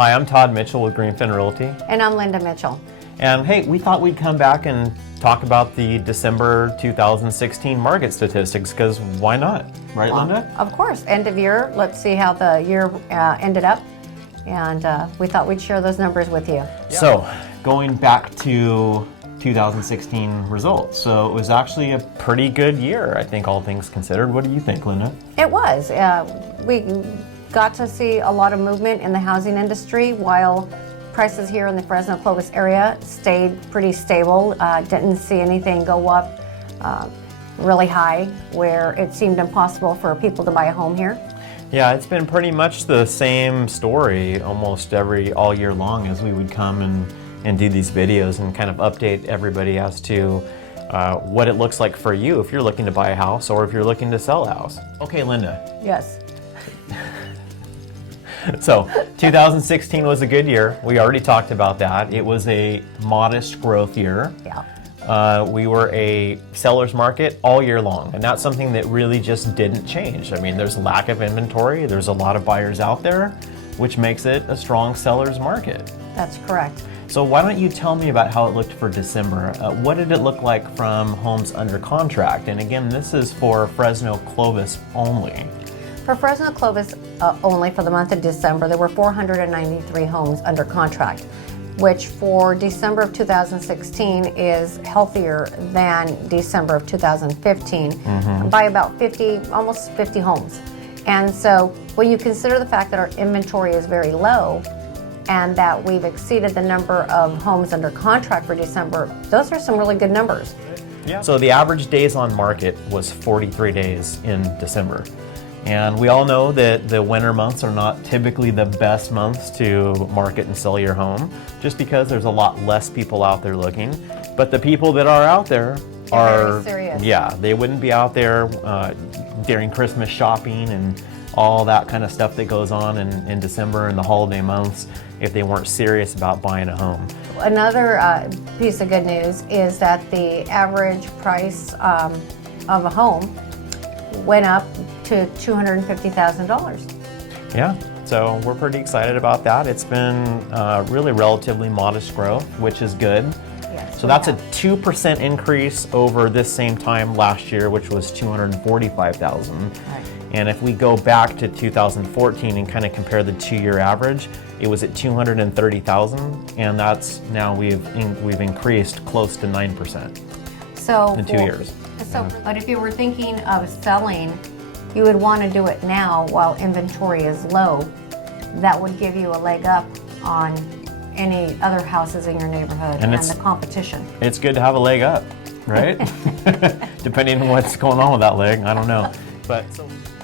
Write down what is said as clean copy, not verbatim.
Hi, I'm Todd Mitchell with Greenfin Realty. And I'm Linda Mitchell. And hey, we thought we'd come back and talk about the December 2016 market statistics, because why not? Right, Linda? Of course. End of year. Let's see how the year ended up. And we thought we'd share those numbers with you. So, going back to 2016 results. So it was actually a pretty good year, I think, all things considered. What do you think, Linda? It was. We got to see a lot of movement in the housing industry while prices here in the Fresno Clovis area stayed pretty stable. Didn't see anything go up really high where it seemed impossible for people to buy a home here. Yeah, it's been pretty much the same story almost all year long as we would come and do these videos and kind of update everybody as to what it looks like for you if you're looking to buy a house or if you're looking to sell a house. Okay, Linda. Yes. So 2016 was a good year. We already talked about that. It was a modest growth year. Yeah. We were a seller's market all year long, and that's something that really just didn't change. I mean, there's a lack of inventory. There's a lot of buyers out there, which makes it a strong seller's market. That's correct. So why don't you tell me about how it looked for December? What did it look like from homes under contract? And again, this is for Fresno Clovis only. For Fresno Clovis only for the month of December, there were 493 homes under contract, which for December of 2016 is healthier than December of 2015 by about 50, almost 50 homes. And so when you consider the fact that our inventory is very low and that we've exceeded the number of homes under contract for December, those are some really good numbers. Yeah. So the average days on market was 43 days in December. And we all know that the winter months are not typically the best months to market and sell your home, just because there's a lot less people out there looking. But the people that are out there are very serious. Yeah, they wouldn't be out there during Christmas shopping and all that kind of stuff that goes on in December and the holiday months if they weren't serious about buying a home. Another piece of good news is that the average price of a home went up to $250,000. Yeah, so we're pretty excited about that. It's been really relatively modest growth, which is good. Yes, so that's a 2% increase over this same time last year, which was $245,000. Right. And if we go back to 2014 and kind of compare the 2-year average, it was at $230,000, and that's now we've increased close to 9% in 2 years. So, but if you were thinking of selling, you would want to do it now while inventory is low. That would give you a leg up on any other houses in your neighborhood and the competition. It's good to have a leg up, right? Depending on what's going on with that leg, I don't know. But